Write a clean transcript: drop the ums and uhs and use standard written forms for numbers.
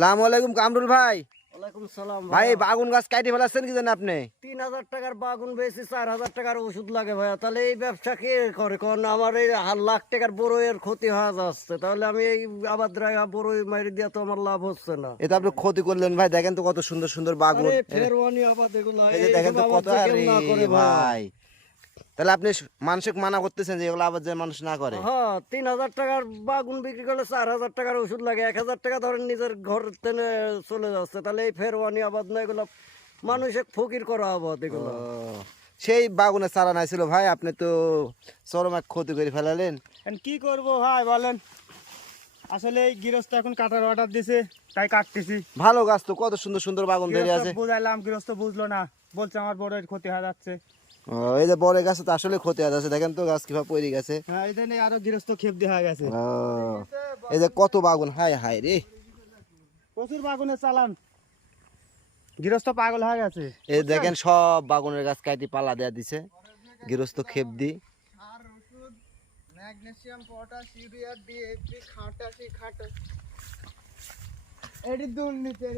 আসসালামু আলাইকুম কামরুল ভাই। ওয়ালাইকুম সালাম ভাই বাগুন গাছ কাটি ফেলাচ্ছেন কি জানেন আপনি? 3000 টাকার বাগুন বেশি 4000 টাকার ওষুধ লাগে ভাইয়া, তাহলে এই ব্যবসা কে করে? কারণ আমার এই লাখ টাকার বড়ইয়ের ক্ষতি হয়ে যাচ্ছে, তাহলে আমি এই আবাদ রাখা বড়ই মারি দিয়া তো আমার লাভ হচ্ছে না। এটা আপনি ক্ষতি করলেন ভাই। দেখেন তো কত সুন্দর সুন্দর বাগুন। আরে ফেরওয়ানি আবাদ এগুলো, এই যে দেখেন তো কত। কেউ আরে না করে ভাই। ভাই তাহলে আপনি মানুষকে মানা করতেছেন যে এগুলো আবার যে মানুষ না করে। হ্যাঁ, 3000 টাকার বাগুন বিক্রি করলে 4000 টাকার ওষুধ লাগে, 1000 টাকা ধরেন নিজের ঘর টেনে চলে যাচ্ছে, তাহলে এই ফেরওয়ানি আবাদ না, এগুলো মানুষের ফকির করা আবাদ এগুলো। ও, সেই বাগুনের চারা নাই ছিল ভাই, আপনি তো চরম এক ক্ষতি করে ফেলালেন। কি করব ভাই বলেন, আসলে এই গৃহস্থ এখন কাটার অর্ডার দিছে, তাই কাটতেছি। ভালো গাছ তো, কত সুন্দর সুন্দর বাগুন ধরে আছে। বুঝাইলাম, গৃহস্থ বুঝলো না, বলছে আমার বড় ক্ষতি হয়ে যাচ্ছে। ও, এই যে বড় গাছ তো আসলে ক্ষতি হয়ে যাচ্ছে। দেখেন তো গাছ কিভাবে পড়ে গেছে। হ্যাঁ, এই জন্য আরো গৃহস্থ ক্ষেপ দিয়ে হয়ে গেছে। ও, এই যে কত বাগুন, হায় হায় রে। প্রচুর বাগুনের চালান, গৃহস্থ পাগল হয়ে গেছে। এই দেখেন সব বাগুনের গাছ কাটি পালা দেয়া দিছে গৃহস্থ ক্ষেপ দি। আর ওষুধ ম্যাগনেসিয়াম পটাশ ইউরিয়া ডিএপি খাটাসি এটি দুর্নীতি।